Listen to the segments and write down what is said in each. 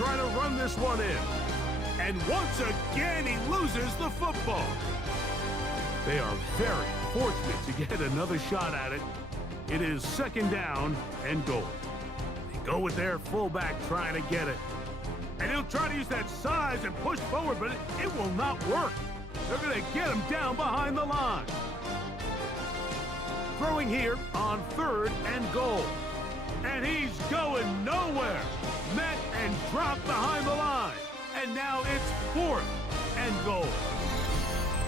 try to run this one in. And once again, he loses the football. They are very fortunate to get another shot at it. It is second down and goal. They go with their fullback trying to get it. And he'll try to use that size and push forward, but it will not work. They're going to get him down behind the line. Throwing here on third and goal. And he's going nowhere. Met and dropped behind the line. And now it's fourth and goal.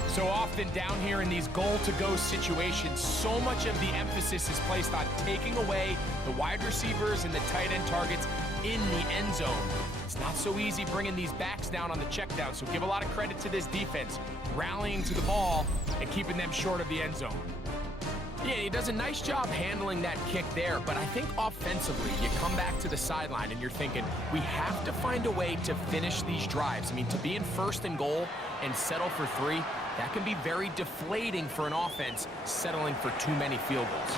So often down here in these goal-to-go situations, so much of the emphasis is placed on taking away the wide receivers and the tight end targets in the end zone. It's not so easy bringing these backs down on the check down, so give a lot of credit to this defense, rallying to the ball and keeping them short of the end zone. Yeah, he does a nice job handling that kick there, but I think offensively, you come back to the sideline and you're thinking, we have to find a way to finish these drives. I mean, to be in first and goal and settle for 3, that can be very deflating for an offense settling for too many field goals.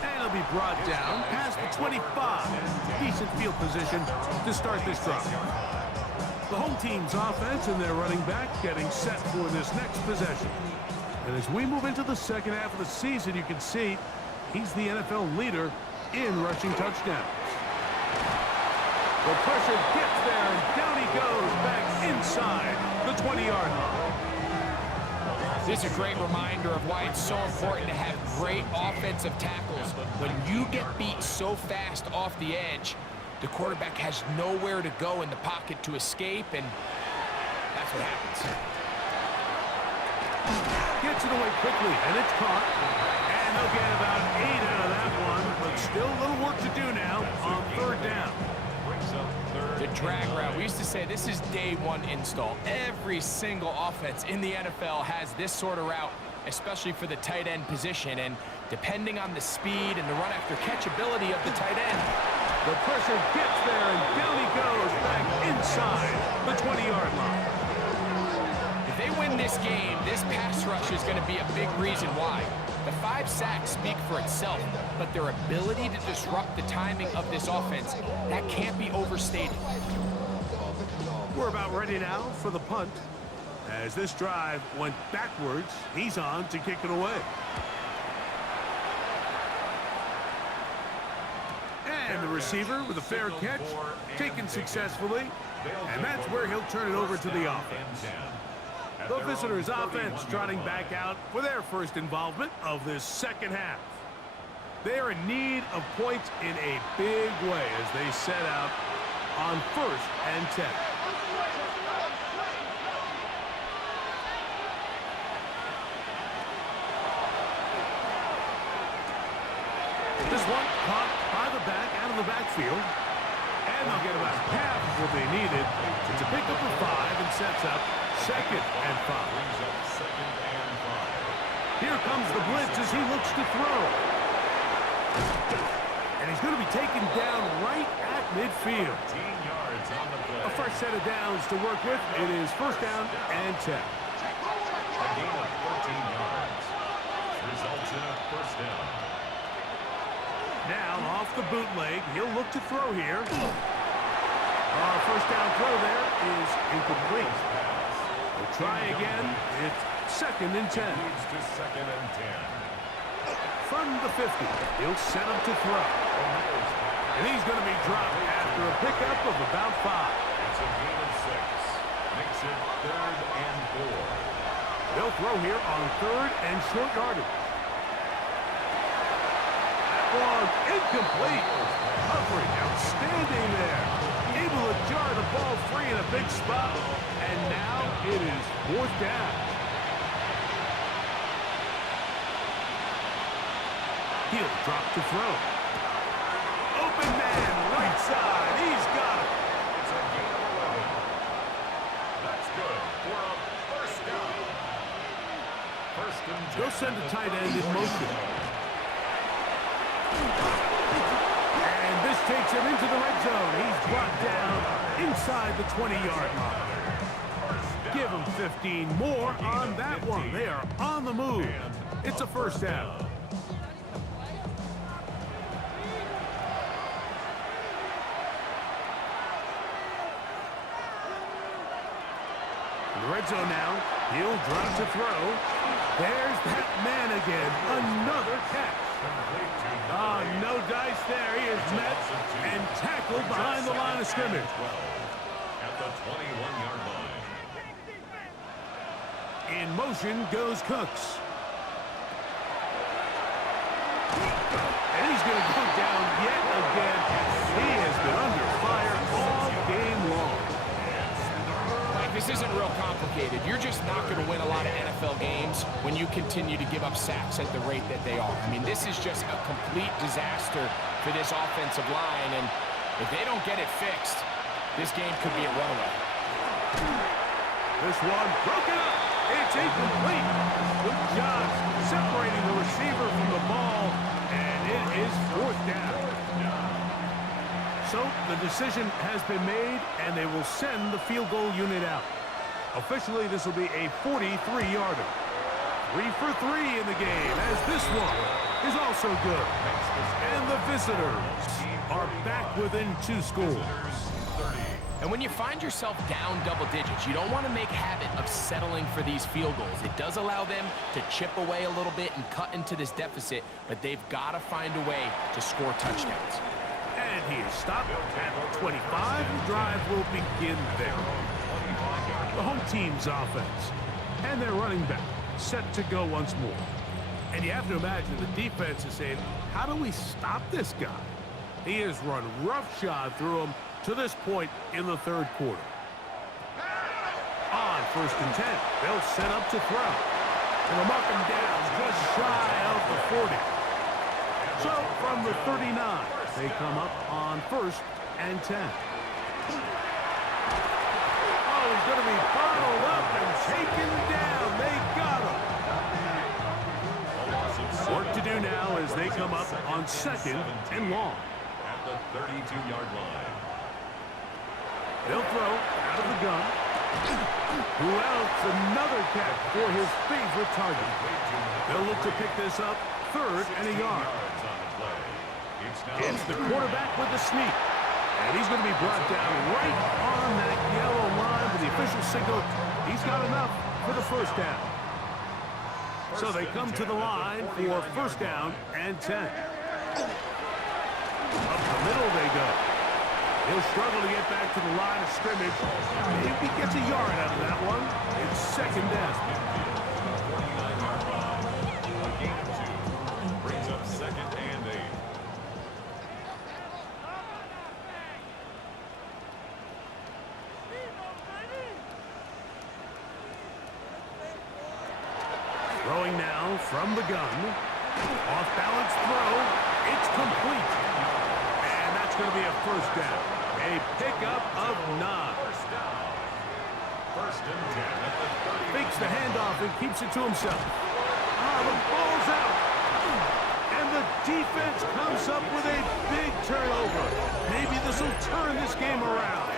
And he'll be brought down past the 25. Decent field position to start this drive. The home team's offense and their running back getting set for this next possession. And as we move into the second half of the season, you can see he's the NFL leader in rushing touchdowns. The pressure gets there, and down he goes back inside the 20-yard line. This is a great reminder of why it's so important to have great offensive tackles. When you get beat so fast off the edge, the quarterback has nowhere to go in the pocket to escape, and that's what happens. Gets it away quickly, and it's caught. And they'll get about 8 out of that one, but still a little work to do now on third down. The drag route. We used to say this is day one install. Every single offense in the NFL has this sort of route, especially for the tight end position. And depending on the speed and the run after catch ability of the tight end, the pressure gets there, and down he goes back inside the 20-yard line. If they win this game, this pass rush is going to be a big reason why. The 5 sacks speak for itself, but their ability to disrupt the timing of this offense, that can't be overstated. We're about ready now for the punt. As this drive went backwards, he's on to kick it away. And the receiver with a fair catch, taken successfully, and that's where he'll turn it over to the offense. The visitors' offense trotting back out for their first involvement of this second half. They are in need of points in a big way as they set out on 1st and 10. This one caught by the back out of the backfield. And they'll get about half of what they needed. It's a pickup of 5 and sets up 2nd and 5. Here comes the blitz as he looks to throw. And he's going to be taken down right at midfield. A fresh set of downs to work with. It is 1st down and 10. A gain of 14 yards. Results in a 1st down. Now off the bootleg, he'll look to throw here. Our 1st down throw there is incomplete. We'll try again. It's 2nd and 10. Moves to 2nd and 10. From the 50, he'll set him to throw. And he's going to be dropped after a pickup of about 5. It's a gain of 6. Makes it 3rd and 4. They'll throw here on 3rd and short yardage. That one incomplete. Coverage outstanding there. Able to jar the ball free in a big spot. And now it is 4th down. He'll drop to throw. Open man, right side. He's got it. It's a gain of 11. That's good for a 1st down. 1st and 10. They'll send the tight end in motion. And this takes him into the red zone. He's brought down inside the 20-yard line. Give him 15 more on that one. They are on the move. It's a 1st down. red zone now. He'll drop to throw. There's that man again. Another catch. Oh, no dice there. He is met and tackled behind the line of scrimmage. At the 21-yard line. In motion goes Cooks. And he's going to go down yet again. He has been under fire all game long. Like, this isn't real complicated. You're just not going to win a lot of NFL games when you continue to give up sacks at the rate that they are. I mean, this is just a complete disaster for this offensive line, and if they don't get it fixed, this game could be a runaway. This one broken up. It's incomplete. Good job separating the receiver from the ball, and it is fourth down. So the decision has been made, and they will send the field goal unit out. Officially, this will be a 43-yarder. 3 for 3 in the game, as this one is also good. And the visitors are back within 2 scores. And when you find yourself down double digits, you don't want to make habit of settling for these field goals. It does allow them to chip away a little bit and cut into this deficit, but they've got to find a way to score touchdowns. And he is stopped at 25. The drive will begin there. The home team's offense and their running back set to go once more. And you have to imagine the defense is saying, how do we stop this guy? He has run roughshod through him to this point in the third quarter. On 1st and 10, they'll set up to throw. And they'll mark him down just shy of the 40. So from the 39, they come up on 1st and 10. Oh, he's going to be bottled up and taken down. They got him. Work to do now as they come up on 2nd and long. At the 32-yard line. They'll throw out of the gun. Who else? Another catch for his favorite target. They'll look to pick this up 3rd and a yard. It's the quarterback with the sneak. And he's going to be brought down right on that yellow line with the official signal. He's got enough for the 1st down. So they come to the line for 1st down and 10. Up the middle they go. He'll struggle to get back to the line of scrimmage. If he gets a yard out of that one, it's 2nd down. A gain of 2 brings up 2nd and 8. Throwing now from the gun. Off balance throw. It's complete. And that's going to be a 1st down. A pickup of 9. 1st and 10 at the 30. Fakes the handoff and keeps it to himself. The ball's out. And the defense comes up with a big turnover. Maybe this will turn this game around.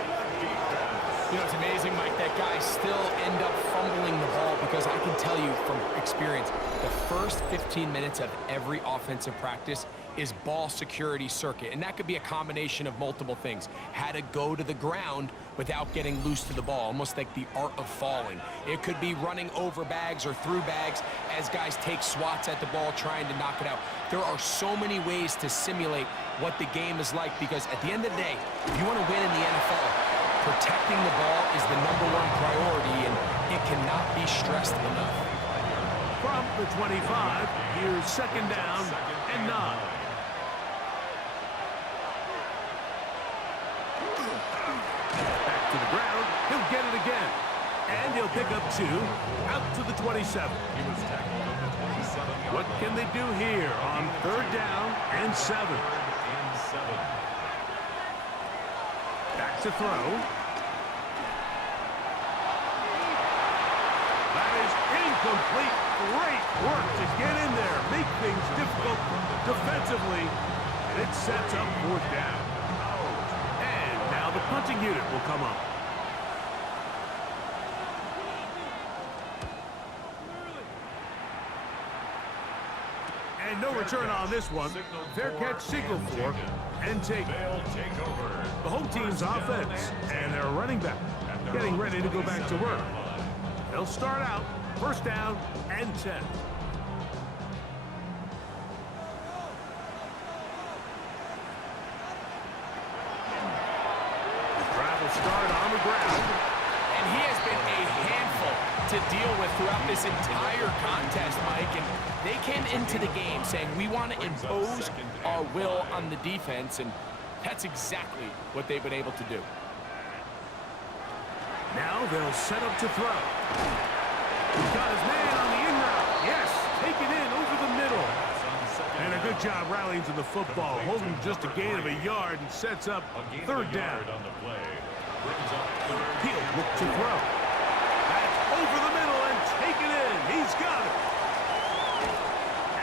You know, it's amazing, Mike, that guys still end up fumbling the ball because I can tell you from experience, the first 15 minutes of every offensive practice is ball security circuit. And that could be a combination of multiple things. How to go to the ground without getting loose to the ball, almost like the art of falling. It could be running over bags or through bags as guys take swats at the ball trying to knock it out. There are so many ways to simulate what the game is like because at the end of the day, if you want to win in the NFL, protecting the ball is the #1 priority, and it cannot be stressed enough. From the 25, here's 2nd down and 9. Back to the ground. He'll get it again. And he'll pick up 2 out to the 27. He was tackled at the 27. What can they do here on 3rd down and 7? Back to throw. That is incomplete. Great work to get in there. Make things difficult defensively. And it sets up 4th down. And now the punting unit will come up. And no return on this one. Fair catch signal for and take. They'll take over. The home team's offense and their running back getting ready to go back to work. They'll start out first down and 10. Start on the ground. And he has been a handful to deal with throughout this entire contest, Mike. And they came into the game saying, we want to impose our will on the defense, and that's exactly what they've been able to do. Now they'll set up to throw. He's got his man on the in route. Yes, take it in over the middle. And a good job rallying to the football, holding just a gain of a yard, and sets up third down. He'll look to throw. That's over the middle and take it in. He's got it.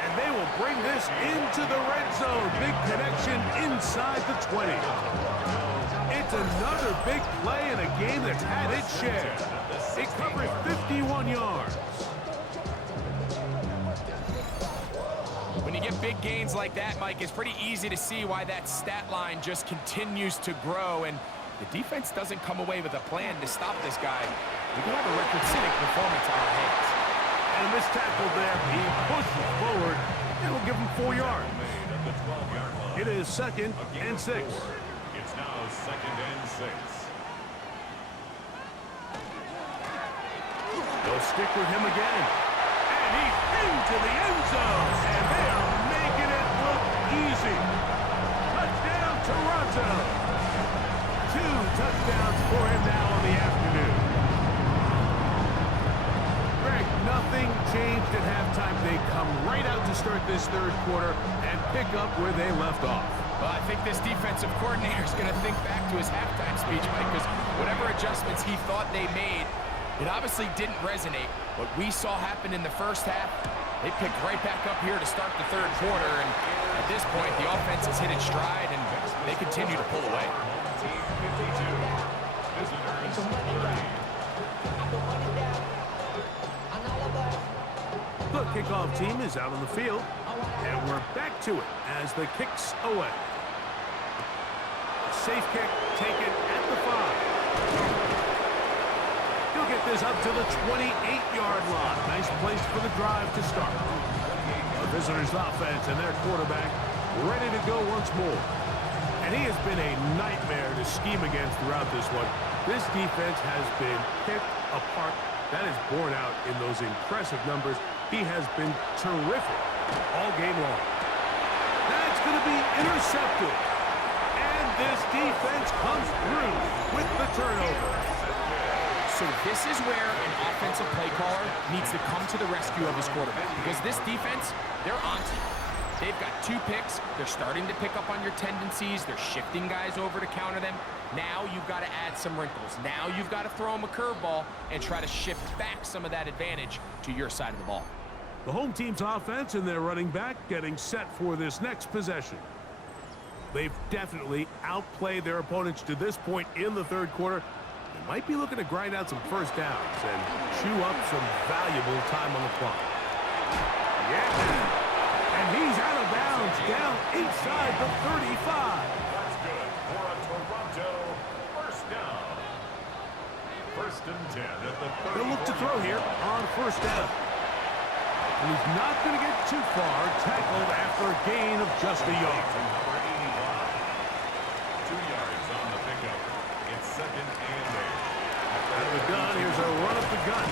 And they will bring this into the red zone. Big connection inside the 20. It's another big play in a game that's had its share. It covers 51 yards. When you get big gains like that, Mike, it's pretty easy to see why that stat line just continues to grow, and the defense doesn't come away with a plan to stop this guy. We could have a record-setting performance on our hands. And a missed tackle there. He pushes forward. It'll give him 4 yards. It is second and 6. It's now second and 6. They'll stick with him again. And he's into the end zone. And they are making it look easy. Touchdown, Toronto. 2 touchdowns for him now in the afternoon. Greg, nothing changed at halftime. They come right out to start this third quarter and pick up where they left off. Well, I think this defensive coordinator is going to think back to his halftime speech, Mike, because whatever adjustments he thought they made, it obviously didn't resonate. What we saw happen in the first half, they picked right back up here to start the third quarter, and at this point, the offense has hit its stride, and they continue to pull away. The kickoff team is out on the field, and we're back to it as the kick's away. Safe kick taken at the 5. He'll get this up to the 28-yard line. Nice place for the drive to start. The visitors' offense and their quarterback ready to go once more. And he has been a nightmare to scheme against throughout this one. This defense has been picked apart. That is borne out in those impressive numbers. He has been terrific all game long. That's going to be intercepted. And this defense comes through with the turnover. So this is where an offensive play caller needs to come to the rescue of his quarterback, because this defense, they're on to you. They've got 2 picks. They're starting to pick up on your tendencies. They're shifting guys over to counter them. Now you've got to add some wrinkles. Now you've got to throw them a curveball and try to shift back some of that advantage to your side of the ball. The home team's offense and their running back getting set for this next possession. They've definitely outplayed their opponents to this point in the third quarter. They might be looking to grind out some first downs and chew up some valuable time on the clock. Yeah. And he's out of bounds, down inside the 35. That's good for a Toronto first down. First and 10 at the 30. They'll look to throw here on first down. And he's not going to get too far, tackled after a gain of just a yard. 2 yards on the pickup. It's second and 8. Out of the gun, here's a run up the gun.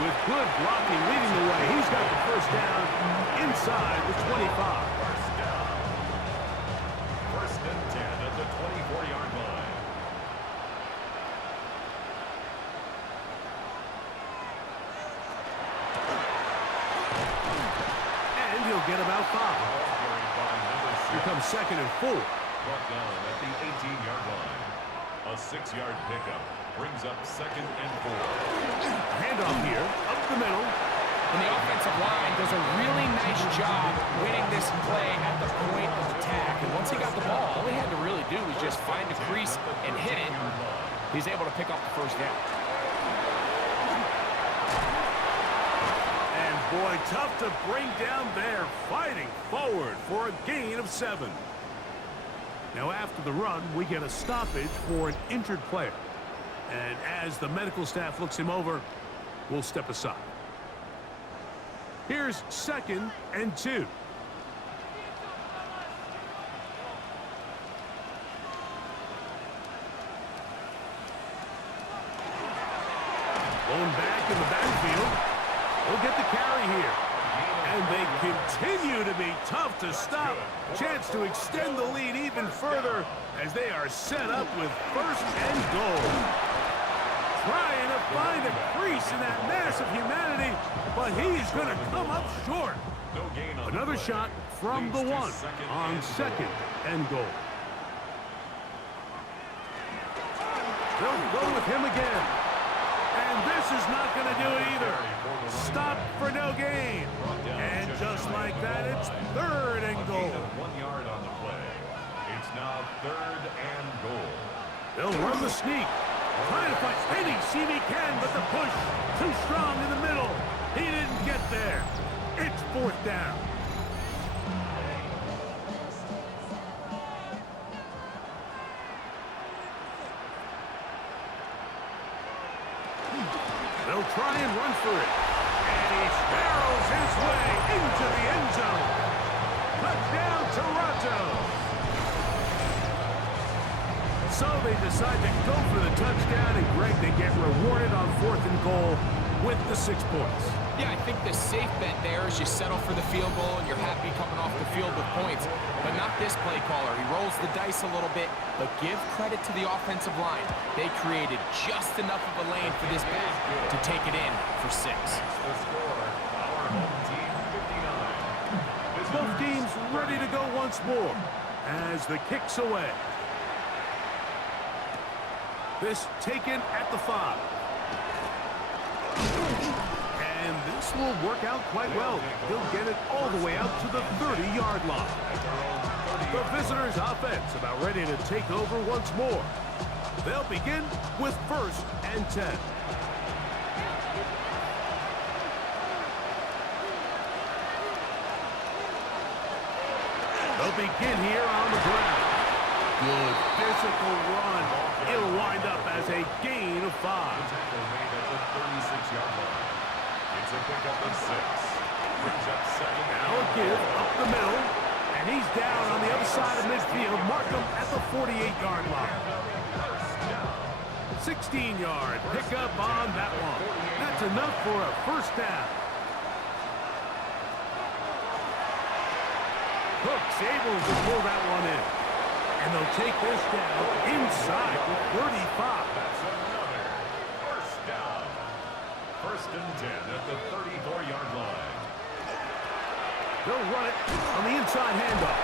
With good blocking leading the way, he's got the first down inside the 25. First down. First and 10 at the 24-yard line. And he'll get about 5. Here comes second and 4. Brought down at the 18-yard line. A 6-yard pickup brings up second and 4. Handoff here, up the middle. And the offensive line does a really nice job winning this play at the point of attack. And once he got the ball, all he had to really do was just find the crease and hit it. He's able to pick up the first down. And boy, tough to bring down there, fighting forward for a gain of 7. Now after the run, we get a stoppage for an injured player. And as the medical staff looks him over, will step aside. Here's 2nd and 2. Going back in the backfield. He'll get the carry here. And they continue to be tough to stop. Chance to extend the lead even further as they are set up with 1st and goal. Trying to find a crease in that mass of humanity, but he's going to come up short. Another shot from the 1 on 2nd and goal. They'll go with him again. And this is not going to do it either. Stop for no gain. And just like that, it's 3rd and goal. 1 yard on the play. It's now 3rd and goal. They'll run the sneak. Trying to find any seam he can, but the push too strong in the middle. He didn't get there. It's 4th down. They'll try and run for it. And he sparrows his way into the end zone. Touchdown, Toronto. So they decide to go for the touchdown, and Greg, they get rewarded on 4th and goal with the 6 points. Yeah, I think the safe bet there is you settle for the field goal and you're happy coming off the field with points. But not this play caller. He rolls the dice a little bit, but give credit to the offensive line. They created just enough of a lane for this back to take it in for 6. The score, our home team 59. Both teams ready to go once more as the kick's away. This taken at the 5. And this will work out quite well. He'll get it all the way out to the 30-yard line. The visitors' offense about ready to take over once more. They'll begin with 1st and 10. They'll begin here on the ground. Good physical run. It'll wind up as a gain of 5. It's a pickup of 6. Brings up 2nd. Now a give up the middle. And he's down on the other side of midfield. Mark him at the 48-yard line. 16-yard pickup on that one. That's enough for a 1st down. Cook's able to pull that one in. And they'll take this down inside the 35. That's another 1st down. 1st and 10 at the 34-yard line. They'll run it on the inside handoff.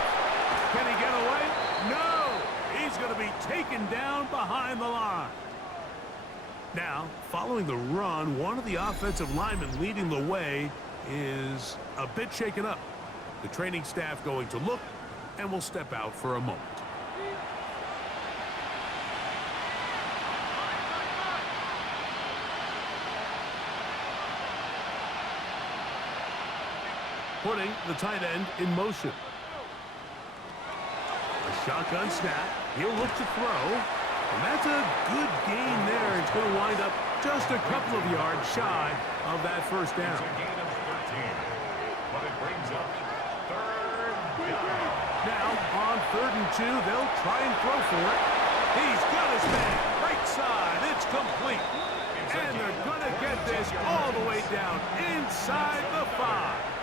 Can he get away? No! He's going to be taken down behind the line. Now, following the run, one of the offensive linemen leading the way is a bit shaken up. The training staff going to look and will step out for a moment. Putting the tight end in motion. A shotgun snap. He'll look to throw. And that's a good gain there. It's going to wind up just a couple of yards shy of that 1st down. It's a gain of 13. But it brings up 3rd down. Now, on 3rd and 2, they'll try and throw for it. He's got his man. Right side. It's complete. And they're going to get this all the way down inside the 5.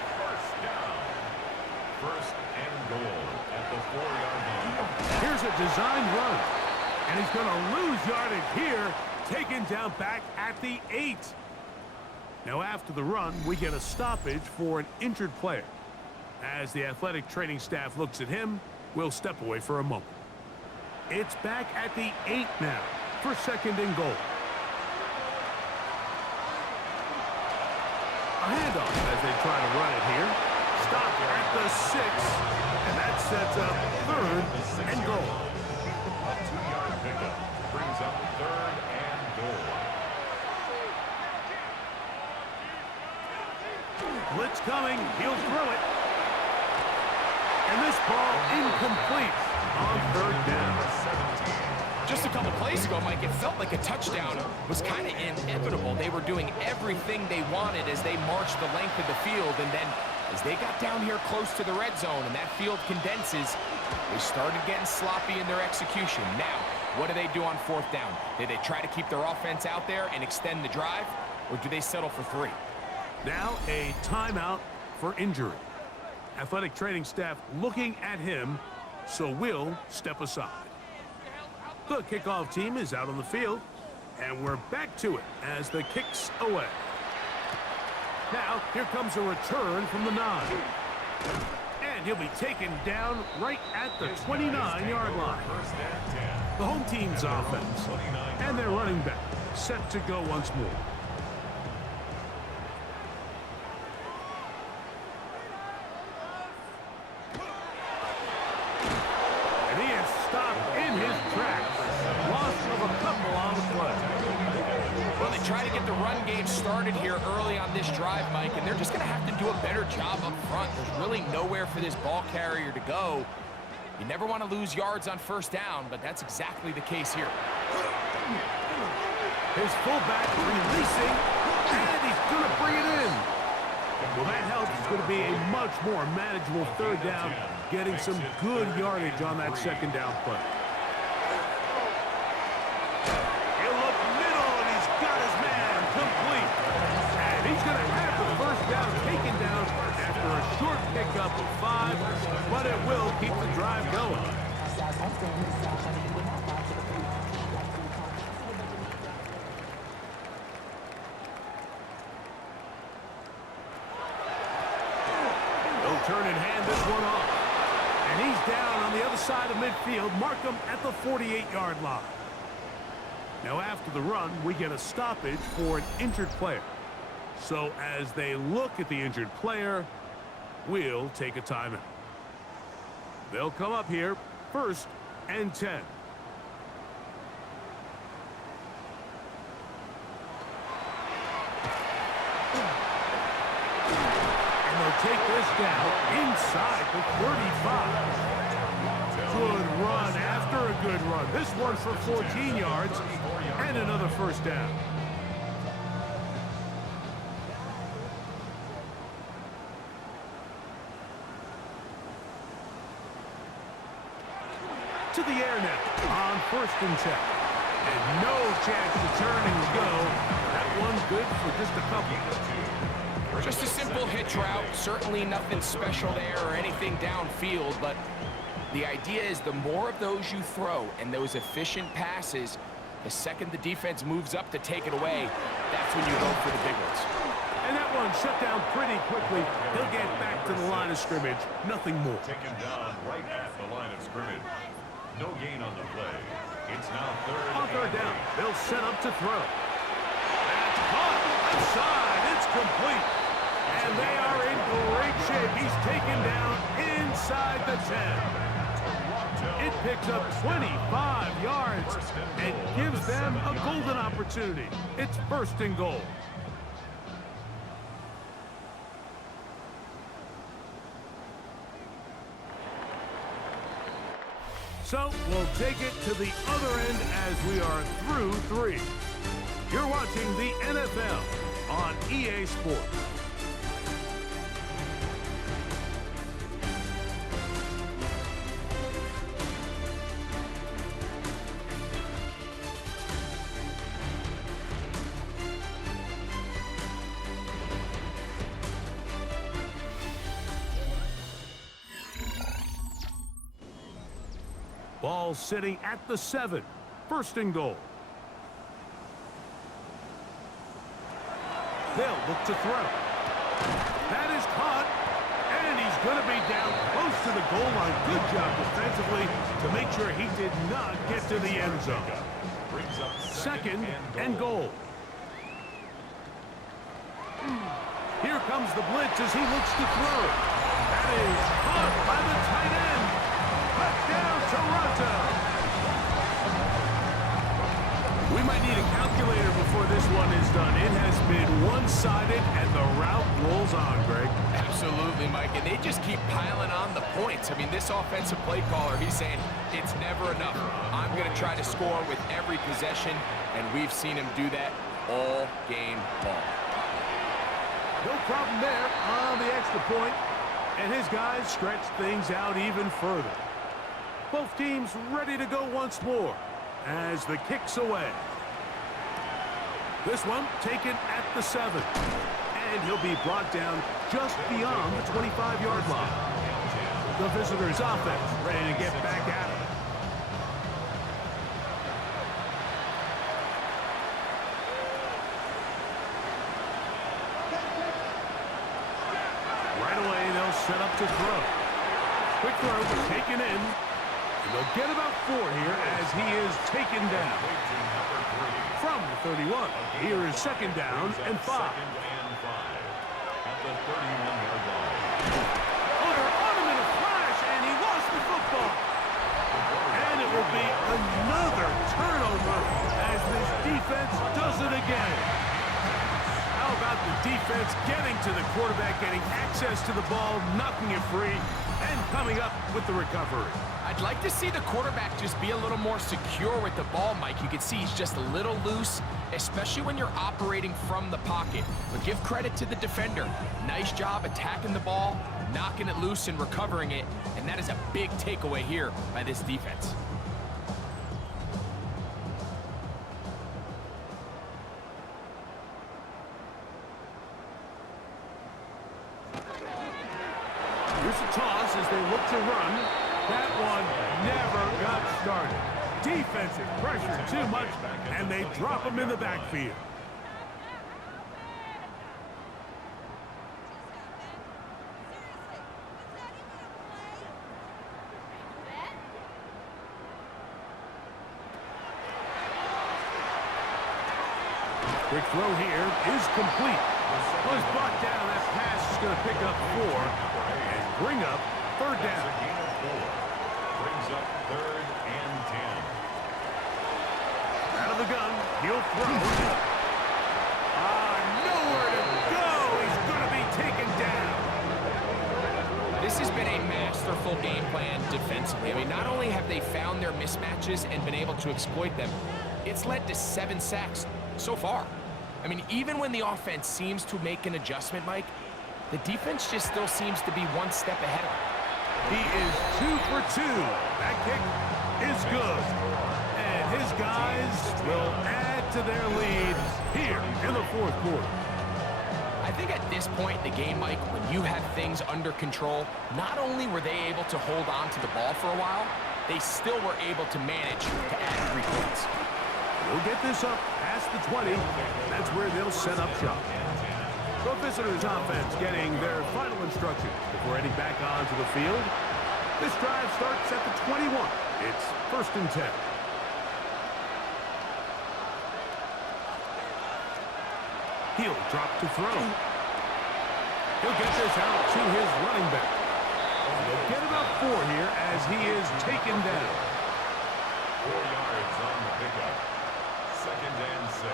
1st and goal at the 4-yard line. Here's a designed run. And he's going to lose yardage here, taken down back at the 8. Now after the run, we get a stoppage for an injured player. As the athletic training staff looks at him, we'll step away for a moment. It's back at the 8 now for 2nd and goal. A handoff as they try to run it here. Stop at the 6, and that sets up 3rd and goal. A 2-yard pickup brings up 3rd and goal. Blitz coming. He'll throw it. And this ball incomplete on 3rd down. Just a couple plays ago, Mike, it felt like a touchdown was kind of inevitable. They were doing everything they wanted as they marched the length of the field, and then as they got down here close to the red zone and that field condenses, they started getting sloppy in their execution. Now, what do they do on fourth down? Do they try to keep their offense out there and extend the drive, or do they settle for 3? Now a timeout for injury. Athletic training staff looking at him, so we'll step aside. The kickoff team is out on the field, and we're back to it as the kick's away. Now, here comes a return from the 9. And he'll be taken down right at the 29-yard line. The home team's offense and their running back set to go once more. And he is stopped in his tracks. Loss of a couple on the play. Well, they try to get the run game started here early on this drive, Mike, and they're just going to have to do a better job up front. There's really nowhere for this ball carrier to go. You never want to lose yards on first down, but that's exactly the case here. His fullback releasing, and he's going to bring it in. Well, that helps. It's going to be a much more manageable third down, getting some good yardage on that second down play. He'll look middle, and he's got his man complete. And he's going to have the first down taken down after a short pickup of 5, but it will keep the drive going. Turn and hand this one off. And he's down on the other side of midfield. Mark him at the 48-yard line. Now after the run, we get a stoppage for an injured player. So as they look at the injured player, we'll take a timeout. They'll come up here, 1st and 10. Take this down inside the 35. Good run after a good run. This one for 14 yards and another first down. To the air now on 1st and 10. And no chance to turn and go. That one good for just a couple. Just a simple hitch route, certainly nothing special there or anything downfield, but the idea is the more of those you throw and those efficient passes, the second the defense moves up to take it away, that's when you go for the big ones. And that one shut down pretty quickly. He'll get back to the line of scrimmage, nothing more. Taken down right at the line of scrimmage. No gain on the play. It's now 3rd. On 3rd down, they'll set up to throw. That's caught outside. It's complete. And they are in great shape. He's taken down inside the 10. It picks up 25 yards and gives them a golden opportunity. It's 1st and goal. So we'll take it to the other end as we are through 3. You're watching the NFL on EA Sports. Ball sitting at the 7. 1st and goal. They'll look to throw. That is caught. And he's going to be down close to the goal line. Good job defensively to make sure he did not get to the end zone. 2nd and goal. Here comes the blitz as he looks to throw. That is caught by the tight end. Touchdown, Toronto. We might might need a calculator before this one is done. It has been one-sided, and the route rolls on, Greg. Absolutely, Mike, and they just keep piling on the points. I mean, this offensive play caller, he's saying it's never enough. I'm going to try to score with every possession, and we've seen him do that all game long. No problem there on the extra point, and his guys stretch things out even further. Both teams ready to go once more as the kick's away. This one taken at the 7. And he'll be brought down just beyond the 25-yard line. The visitors' offense ready to get back at it. Right away, they'll set up to throw. Quick throw, taken in. And they'll get about 4 here as he is taken down. From the 31, here is second down and 5. At the 31-yard line. Hunter on him in a flash, and he lost the football. And it will be another turnover as this defense does it again. How about the defense getting to the quarterback, getting access to the ball, knocking it free, and coming up with the recovery? I'd like to see the quarterback just be a little more secure with the ball, Mike. You can see he's just a little loose, especially when you're operating from the pocket. But give credit to the defender. Nice job attacking the ball, knocking it loose and recovering it, and that is a big takeaway here by this defense. Here's a toss as they look to run. That one never got started. Defensive pressure too much, and they drop him in the backfield. Quick throw here is complete. Was brought down. That pass is going to pick up 4 and bring up third down. Brings up 3rd and 10. Out of the gun, he'll throw. Nowhere to go. He's going to be taken down. This has been a masterful game plan defensively. I mean, not only have they found their mismatches and been able to exploit them, it's led to 7 sacks so far. I mean, even when the offense seems to make an adjustment, Mike, the defense just still seems to be one step ahead of them. He is 2 for 2. That kick is good. And his guys will add to their lead here in the 4th quarter. I think at this point in the game, Mike, when you have things under control, not only were they able to hold on to the ball for a while, they still were able to manage to add 3 points. We'll get this up past the 20. That's where they'll set up shop. The visitors' offense getting their final instructions before heading back onto the field. This drive starts at the 21. It's 1st and 10. He'll drop to throw. He'll get this out to his running back. And they'll get about 4 here as he is taken down. 4 yards on the pickup. 2nd and 6.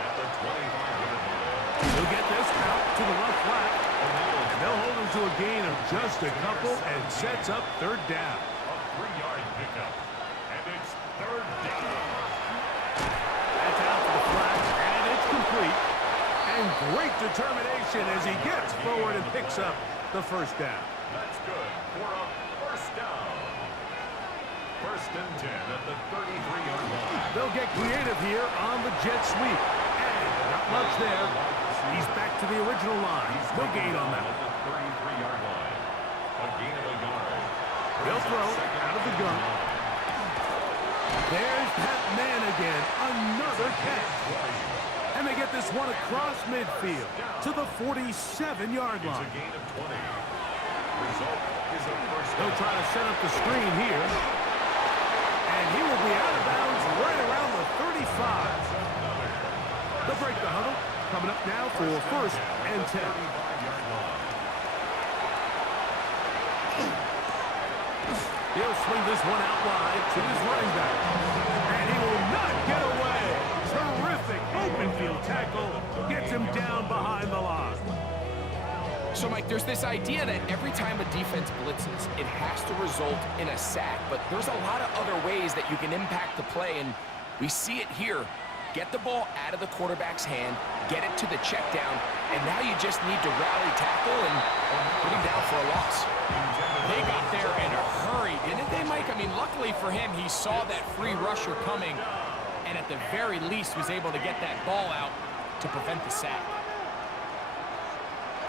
At the 25-yard line. He'll get this out to the left flat. And they'll hold him to a gain of just a couple and sets up 3rd down. A 3-yard pickup. And it's 3rd down. That's out to the flat, and it's complete. And great determination as he gets forward and picks up the 1st down. That's good for a 1st down. 1st and 10 at the 33-yard line. They'll get creative here on the jet sweep. And not much there. He's back to the original line. No gain on that. At the 33-yard line. A gain of a yard. They'll throw out of the gun. There's that man again. Another catch. And they get this one across midfield to the 47-yard line. It's a gain of 20. Result is a 1st down. They'll try to set up the screen here. And he will be out of bounds right around the 35. They'll break the huddle. Coming up now for 1st and 10. He'll swing this one out wide to his running back. And he will not get away. open field tackle gets him down behind the line. So, Mike, there's this idea that every time a defense blitzes, it has to result in a sack. But there's a lot of other ways that you can impact the play, and we see it here. Get the ball out of the quarterback's hand, get it to the check down, and now you just need to rally tackle and put him down for a loss. They got there in a hurry, didn't they, Mike? I mean, luckily for him, he saw that free rusher coming, and at the very least was able to get that ball out to prevent the sack.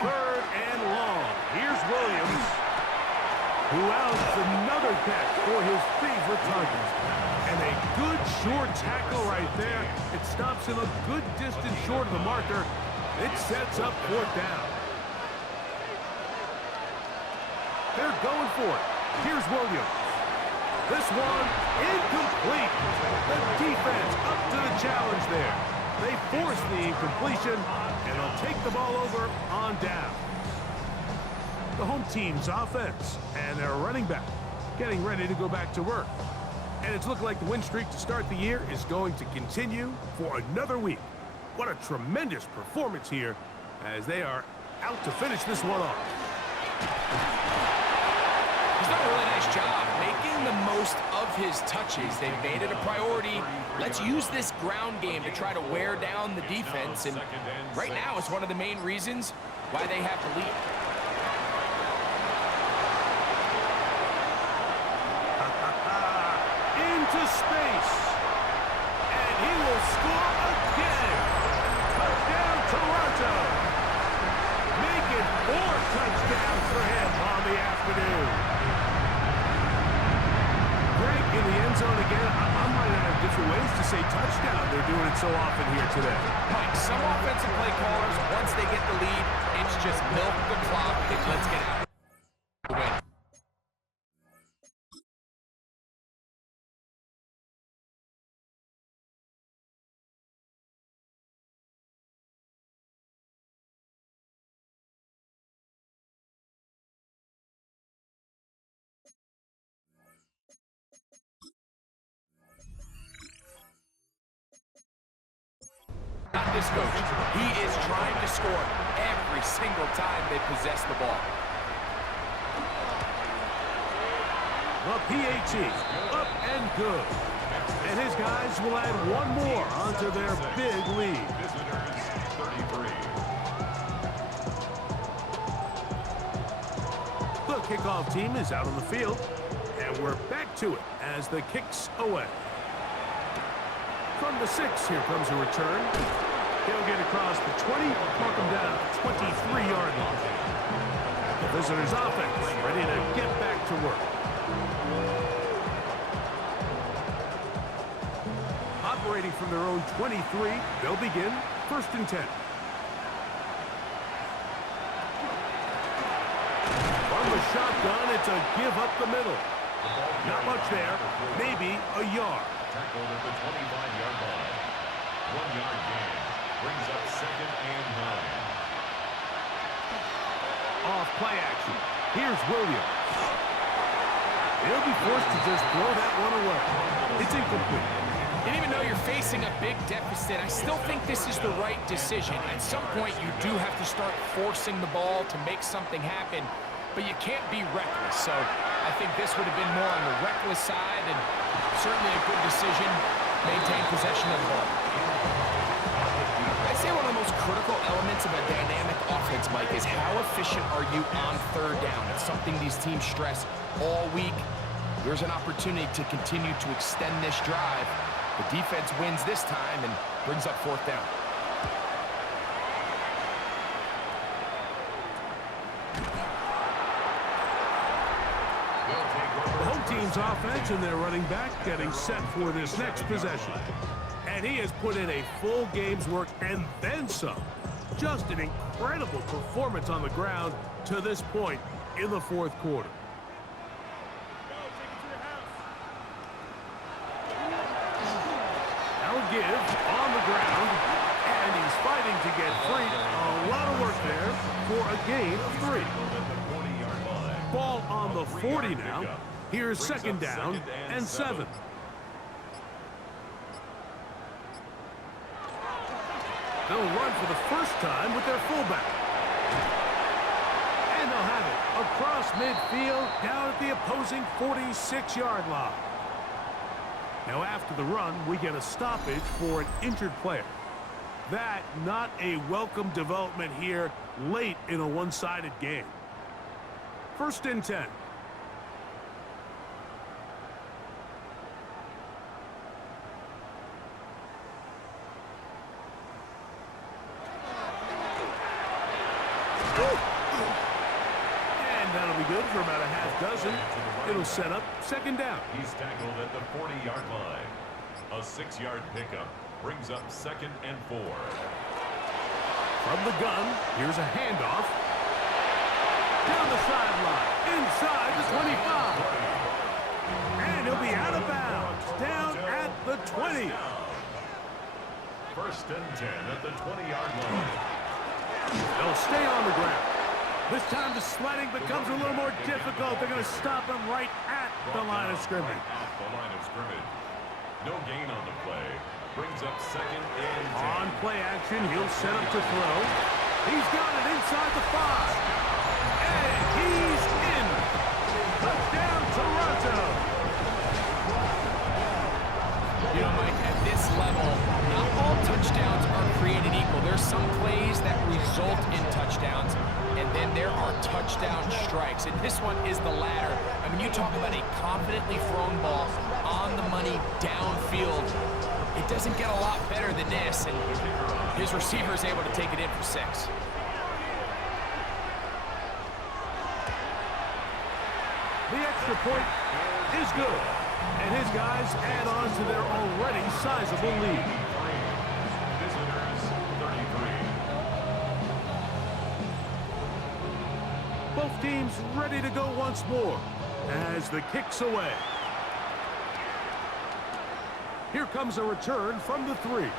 3rd and long. Here's Williams, who outs another catch for his favorite target. And a good short tackle right there. It stops him a good distance short of the marker. It sets up 4th down. They're going for it. Here's Williams. This one incomplete. The defense up to the challenge there. They force the incompletion, and they'll take the ball over on down. The home team's offense and their running back getting ready to go back to work. And it's looking like the win streak to start the year is going to continue for another week. What a tremendous performance here as they are out to finish this one off. He's done a really nice job making the most of his touches. They've made it a priority. Let's use this ground game to try to wear down the defense. And right now, it's one of the main reasons why they have the lead. Into space. And he will score again. Touchdown, Toronto. Make it 4 touchdowns for him on the afternoon. Greg in the end zone again. I might have different ways to say touchdown. They're doing it so often here today. Mike, some offensive play callers, once they get the lead, it's just milk the clock and let's get out. Win. Not this coach. He is trying to score every single time they possess the ball. The PAT, up and good. And his guys will add one more onto their big lead. The kickoff team is out on the field, and we're back to it as the kick's away. From the 6, here comes a return. He'll get across the 20, mark him down at the 23-yard line. The visitors' offense ready to get back to work. Operating from their own 23, they'll begin 1st and 10. From the shotgun, it's a give up the middle. Not much there, maybe a yard. Tackled at the 25-yard line. 1-yard gain. Brings up 2nd and 9. Off play action. Here's Williams. He'll be forced to just throw that one away. It's incomplete. And even though you're facing a big deficit, I still think this is the right decision. At some point, you do have to start forcing the ball to make something happen, but you can't be reckless. So I think this would have been more on the reckless side, and certainly a good decision. Maintain possession of the ball. I'd say one of the most critical elements of a dynamic offense, Mike, is how efficient are you on 3rd down. It's something these teams stress all week. There's an opportunity to continue to extend this drive. The defense wins this time and brings up 4th down. The home team's offense and their running back getting set for this next possession. And he has put in a full game's work and then some. Just an incredible performance on the ground to this point in the 4th quarter. Now give on the ground, and he's fighting to get free. A lot of work there for a gain of 3. Ball on the 40 now. Here's 2nd down and 7. They'll run for the first time with their fullback. And they'll have it across midfield down at the opposing 46-yard line. Now after the run, we get a stoppage for an injured player. That not a welcome development here late in a one-sided game. 1st and 10. And that'll be good for about a half dozen. It'll set up 2nd down. He's tackled at the 40-yard line. A 6-yard pickup brings up 2nd and 4. From the gun, here's a handoff. Down the sideline, inside the 25. And he'll be out of bounds, down at the 20. 1st and 10 at the 20-yard line. They'll stay on the ground. This time the sledding becomes a little more difficult. They're going to stop him right at the line of scrimmage. Off the line of scrimmage. No gain on the play. Brings up 2nd and 10. On play action, he'll set up to throw. He's got it inside the 5. And he's in. Touchdown, Toronto. You know, Mike, at this level, not all touchdowns are created equal. There's some plays that result in touchdowns, and then there are touchdown strikes. And this one is the latter. I mean, you talk about a confidently thrown ball on the money downfield. It doesn't get a lot better than this, and his receiver is able to take it in for 6. The extra point is good, and his guys add on to their already sizable lead. Visitors 33. Both teams ready to go once more as the kick's away. Here comes a return from the 3.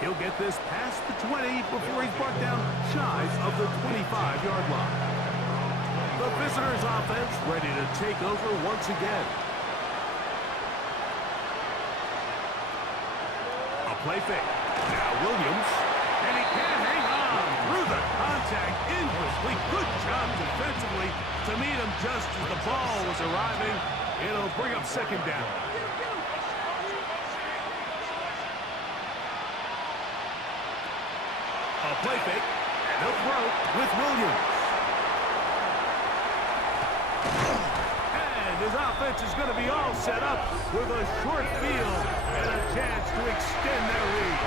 He'll get this past the 20 before he's brought down shy of the 25-yard line. The visitors' offense ready to take over once again. A play fake. Now Williams. And he can't hang on through the contact. Incomplete. Good job defensively to meet him just as the ball was arriving. It'll bring up 2nd down. A play fake, and he'll throw with Williams. And his offense is going to be all set up with a short field and a chance to extend their lead.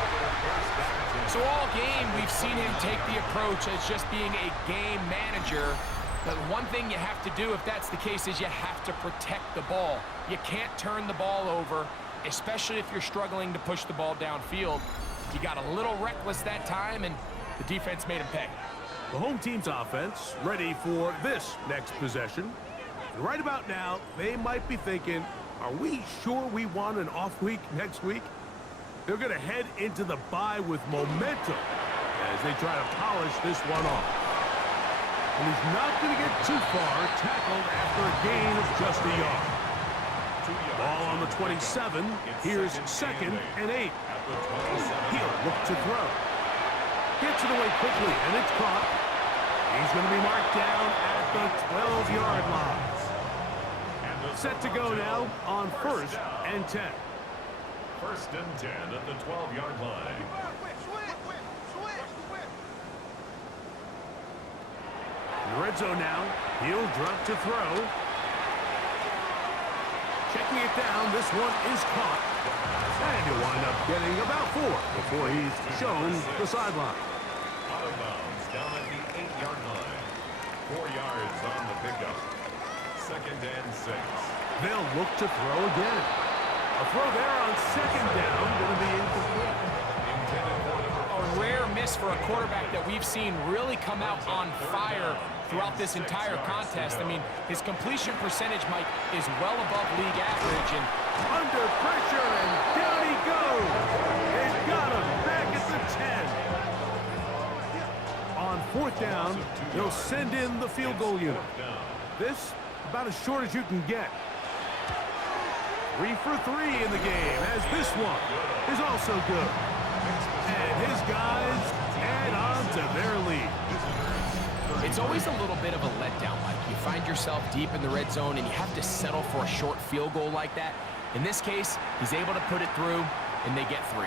So all game, we've seen him take the approach as just being a game manager. But one thing you have to do, if that's the case, is you have to protect the ball. You can't turn the ball over, especially if you're struggling to push the ball downfield. He got a little reckless that time, and the defense made him pay. The home team's offense ready for this next possession. And right about now, they might be thinking, are we sure we want an off week next week? They're going to head into the bye with momentum as they try to polish this one off. And he's not going to get too far, tackled after a gain of just a yard. Ball on the 27. Here's 2nd and 8. He'll look to throw. Gets it away quickly, and it's caught. He's going to be marked down at the 12-yard line. Set to go now on 1st and 10. 1st and 10 at the 12-yard line. In the red zone now. He'll drop to throw. Checking it down. This one is caught. And he'll wind up getting about 4 before he's shown the sideline. Out of bounds down at the 8-yard line. 4 yards on the pickup. 2nd and 6. They'll look to throw again. A throw there on 2nd down. Going to be incomplete. A rare miss for a quarterback that we've seen really come out on fire throughout this entire contest. I mean, his completion percentage, Mike, is well above league average. And under pressure, and down he goes. They've got him back at the 10. On 4th down, they'll send in the field goal unit. This, about as short as you can get. 3 for 3 in the game, as this one is also good. And And his guys add on to their lead. It's always a little bit of a letdown, Mike. You find yourself deep in the red zone and you have to settle for a short field goal like that. In this case, he's able to put it through, and they get 3.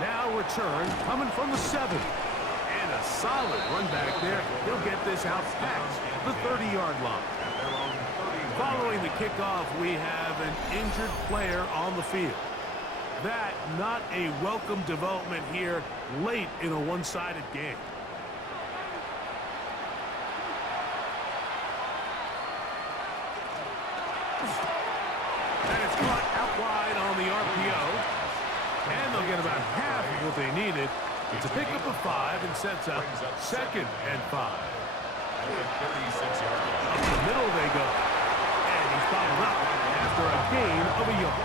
Now return coming from the 7. And a solid run back there. He'll get this out past the 30-yard line. Following the kickoff, we have an injured player on the field. That not a welcome development here late in a one-sided game. And it's caught out wide on the RPO. And they'll get about half of what they needed. It's a pickup of 5 and sets up 2nd and 5. Up the middle they go. And he's followed up after a gain of a yard.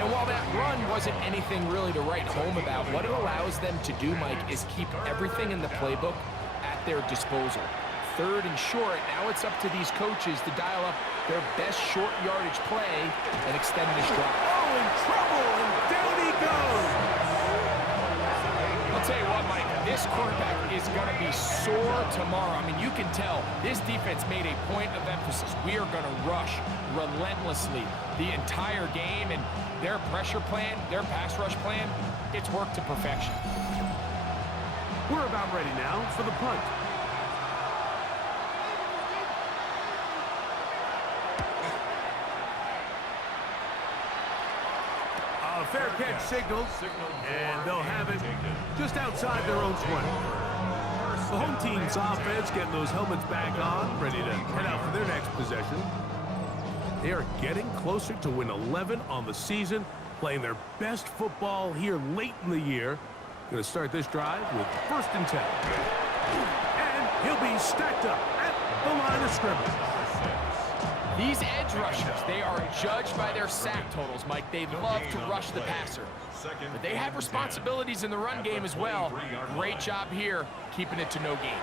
And while that run wasn't anything really to write home about, what it allows them to do, Mike, is keep everything in the playbook at their disposal. 3rd and short, now it's up to these coaches to dial up their best short yardage play and extend this drive. Oh, in trouble, and down he goes. I'll tell you what, Mike, this quarterback is going to be sore tomorrow. I mean, you can tell this defense made a point of emphasis. We are going to rush relentlessly the entire game, and their pressure plan, their pass rush plan, it's worked to perfection. We're about ready now for the punt. A fair catch signal, and they'll have it just outside their own 20. The home team's offense getting those helmets back on, ready to head out for their next possession. They are getting closer to win 11 on the season, playing their best football here late in the year. Going to start this drive with 1st and 10. And he'll be stacked up at the line of scrimmage. These edge rushers, they are judged by their sack totals, Mike. They love to rush the passer. But they have responsibilities in the run game as well. Great job here, keeping it to no gain.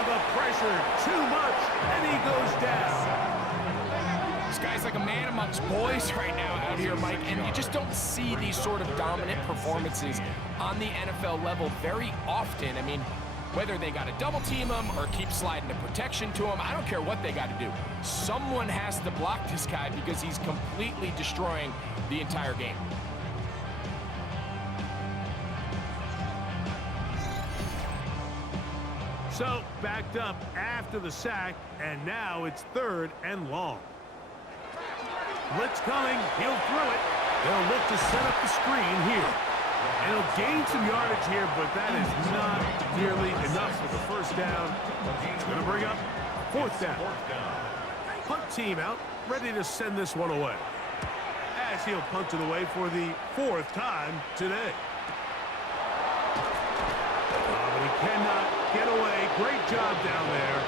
The pressure, too much, and he goes down. This guy's like a man amongst boys right now out here, Mike, and you just don't see these sort of dominant performances on the NFL level very often. I mean, whether they got to double team him or keep sliding the protection to him, I don't care what they got to do. Someone has to block this guy because he's completely destroying the entire game. So, backed up after the sack, and now it's 3rd and long. Blitz coming, he'll throw it. They'll look to set up the screen here. And he'll gain some yardage here, but that is not nearly enough for the 1st down. It's going to bring up 4th down. Punt team out, ready to send this one away. As he'll punt it away for the 4th time today. But he cannot get away. Great job down there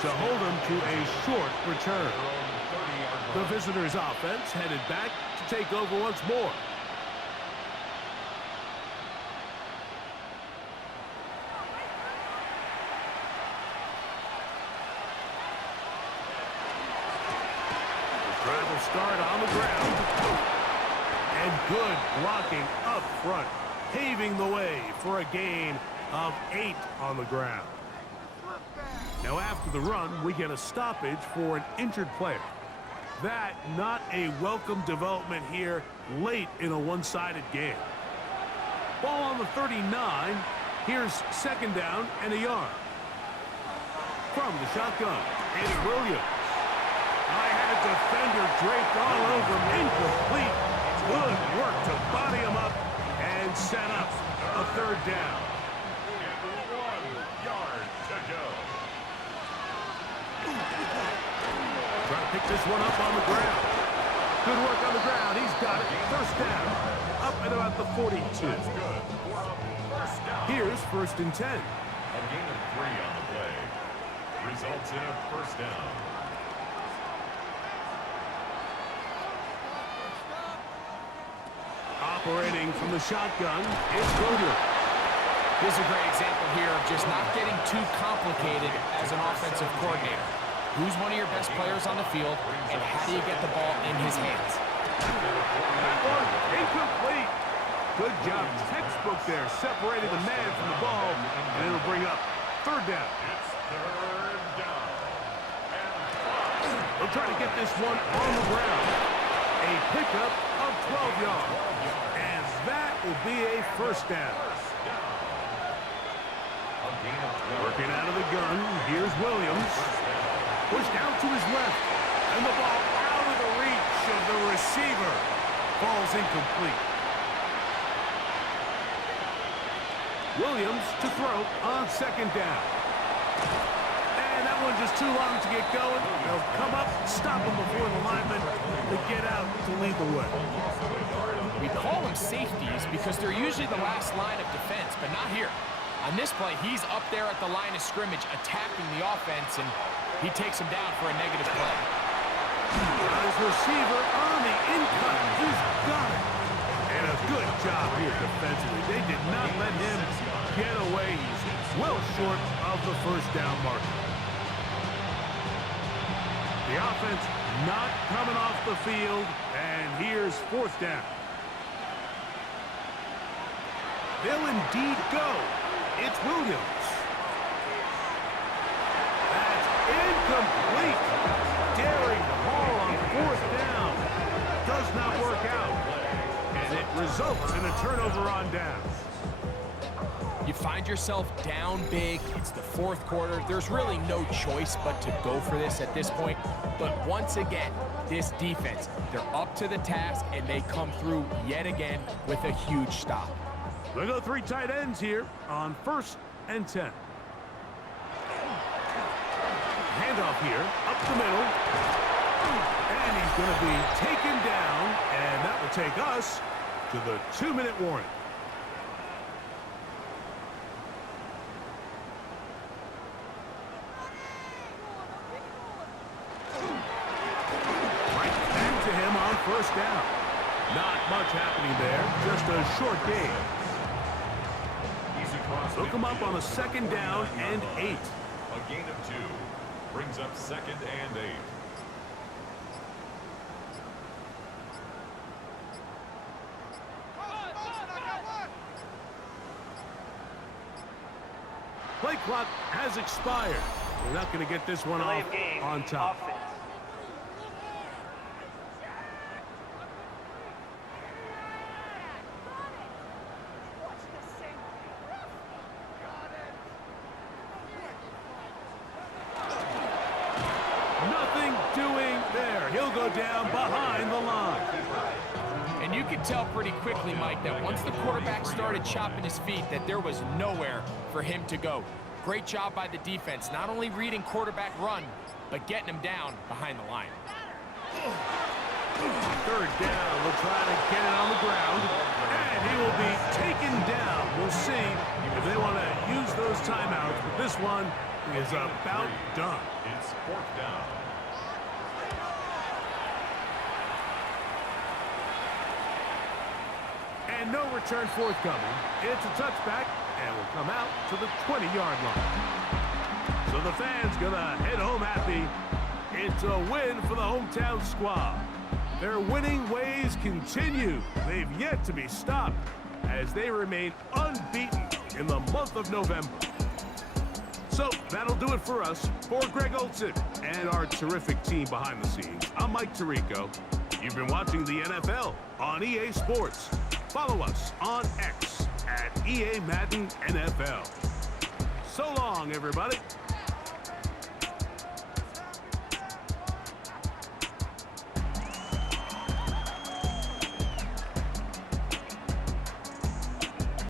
to hold him to a short return. The visitors' offense headed back to take over once more. Drive will start on the ground. And good blocking up front, paving the way for a gain of 8 on the ground. Now after the run, we get a stoppage for an injured player. That not a welcome development here late in a one-sided game. Ball on the 39. Here's 2nd down and a yard. From the shotgun, it's Williams. I had a defender draped all over him. Incomplete. Good work to body him up and set up a 3rd down. 1 yard to go. Trying to pick this one up on the ground. Good work on the ground. He's got it. 1st down. Up at about the 42. That's good. For a 1st down. Here's 1st and 10. A gain of 3 on the play. Results in a 1st down. Operating from the shotgun, it's Goodwin. This is a great example here of just not getting too complicated as an offensive coordinator. Who's one of your best players on the field, and how do you get the ball in his hands? That one incomplete. Good job, textbook there, separating the man from the ball, and it'll bring up third down. It's third down. They'll try to get this one on the ground. A pickup of 12 yards. And that will be a first down. Working out of the gun, here's Williams. Pushed out to his left. And the ball out of the reach of the receiver. Falls incomplete. Williams to throw on second down. And that one just too long to get going. They'll come up, stop him before the lineman to get out to lead the way. We call them safeties because they're usually the last line of defense, but not here. On this play, he's up there at the line of scrimmage attacking the offense, and he takes him down for a negative play. His receiver on the in-cut. He's got it. And a good job here defensively. They did not let him get away. He's well short of the first down marker. The offense not coming off the field, and here's fourth down. They'll indeed go. It's Williams. That's incomplete. Daring ball on fourth down. Does not work out. And it results in a turnover on downs. You find yourself down big. It's the fourth quarter. There's really no choice but to go for this at this point. But once again, this defense, they're up to the task, and they come through yet again with a huge stop. They go three tight ends here on 1st and 10. Handoff here, up the middle. And he's going to be taken down, and that will take us to the 2-minute warning. Right back to him on first down. Not much happening there, just a short gain. They'll come up on a 2nd down and 8. A gain of 2 brings up 2nd and 8. Play clock has expired. We're not going to get this one off on top. Nothing doing there. He'll go down behind the line. And you could tell pretty quickly, Mike, that once the quarterback started chopping his feet, that there was nowhere for him to go. Great job by the defense, not only reading quarterback run, but getting him down behind the line. 3rd down. We'll try to get it on the ground. And he will be taken down. We'll see if they want to use those timeouts, but this one is about done. It's 4th down. And no return forthcoming. It's a touchback, and will come out to the 20-yard line. So the fans gonna head home happy. It's a win for the hometown squad. Their winning ways continue. They've yet to be stopped as they remain unbeaten in the month of November. So that'll do it for us. For Greg Olson and our terrific team behind the scenes, I'm Mike Tirico. You've been watching the NFL on EA Sports. Follow us on X at EA Madden NFL. So long, everybody.